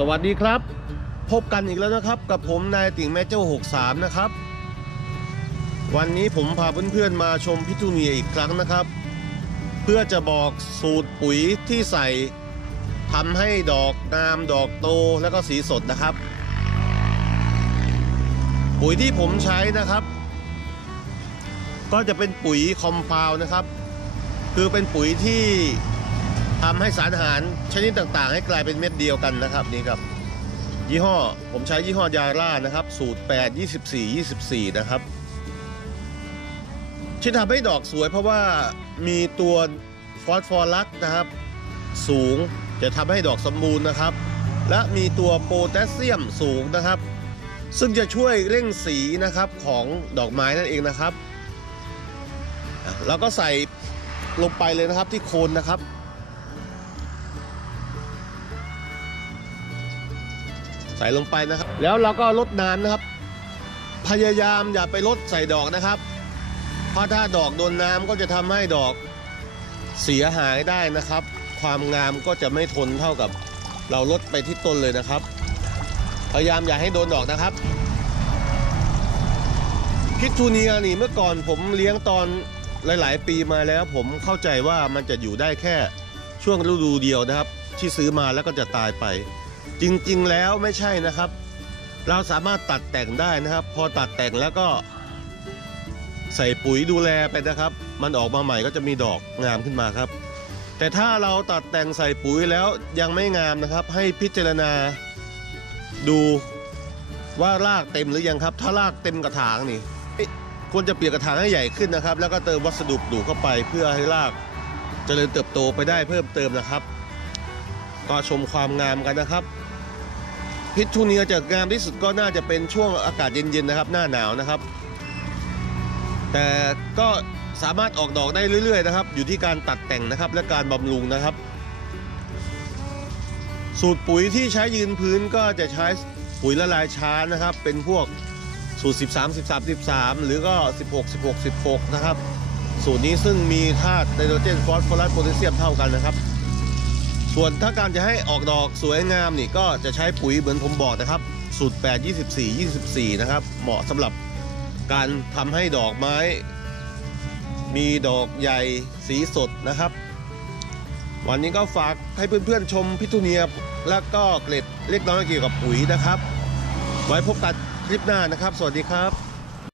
สวัสดีครับ พบกันอีกแล้วนะครับ กับผมนายติ่งแม่เจ้า 63 นะครับ วันนี้ผมพาเพื่อนๆมาชมพิทูเนียอีกครั้งนะครับ เพื่อจะบอกสูตรปุ๋ยที่ใส่ทำให้ดอกงามดอกโตแล้วก็สีสดนะครับ ปุ๋ยที่ผมใช้นะครับ ก็จะเป็นปุ๋ยคอมพาวนะครับ คือเป็นปุ๋ยที่ ทำให้สารอาหารชนิดต่างๆ ให้กลายเป็นเม็ดเดียวกันนะครับนี่ครับ ยี่ห้อผมใช้ยี่ห้อยาร่านะครับ สูตร 8 24 24 นะครับ ที่ทำให้ดอกสวยเพราะว่ามีตัวฟอสฟอรัสนะครับ สูงจะทำให้ดอกสมบูรณ์นะครับ และมีตัวโพแทสเซียมสูงนะครับ ซึ่งจะช่วยเร่งสีนะครับของดอกไม้นั่นเองนะครับ แล้วก็ใส่ลงไปเลยนะครับที่โคนนะครับ ใส่ลงไปนะครับ แล้วเราก็ลดน้ำนะครับ พยายามอย่าไปลดใส่ดอกนะครับเพราะถ้าดอกโดนน้ำก็จะทำให้ดอกเสียหายได้นะครับ ความงามก็จะไม่ทนเท่ากับ เราลดไปที่ต้นเลยนะครับ พยายามอย่าให้โดนดอกนะครับพิทูเนียนี่เมื่อก่อนผมเลี้ยงตอนหลาย ๆ ปีมาแล้ว ผมเข้าใจว่ามันจะอยู่ได้แค่ช่วงฤดูเดียวนะครับ ที่ซื้อมาแล้วก็จะตายไป จริงๆแล้วไม่ใช่นะครับ เราสามารถตัดแต่งได้นะครับ พอตัดแต่งแล้วก็ใส่ปุ๋ยดูแลไปนะครับ มันออกมาใหม่ก็จะมีดอกงามขึ้นมาครับ แต่ถ้าเราตัดแต่งใส่ปุ๋ยแล้วยังไม่งามนะครับ ให้พิจารณาดูว่ารากเต็มหรือยังครับ ถ้ารากเต็มกระถางนี่ควรจะเปลี่ยนกระถางให้ใหญ่ขึ้นนะครับ แล้วก็เติมวัสดุปลูกเข้าไปเพื่อให้รากเจริญเติบโตไปได้เพิ่มเติมนะครับ ก็ชมความงามกันนะครับ พิทูเนียจะงามที่สุดก็น่าจะเป็นช่วงอากาศเย็นๆนะครับ หน้าหนาวนะครับ แต่ก็สามารถออกดอกได้เรื่อยๆนะครับ อยู่ที่การตัดแต่งนะครับและการบำรุงนะครับ สูตรปุ๋ยที่ใช้ยืนพื้นก็จะใช้ปุ๋ยละลายช้านะครับ เป็นพวกสูตร 13 13 13 หรือก็ 16 16 16 นะครับ สูตรนี้ซึ่งมีธาตุไนโตรเจนฟอสฟอรัสโพแทสเซียมเท่ากันนะครับ ส่วนถ้าการจะให้ออกดอกสวยงามนี่ก็จะใช้ปุ๋ยเหมือนผมบอกนะครับ สูตร 8 24 24 นะครับ เหมาะสำหรับการทำให้ดอกไม้ มีดอกใหญ่สีสดนะครับ วันนี้ก็ฝากให้เพื่อนๆชมพิทูเนียและก็เกล็ดเล็กน้อยเกี่ยวกับปุ๋ยนะครับ ไว้พบกันคลิปหน้านะครับ สวัสดีครับ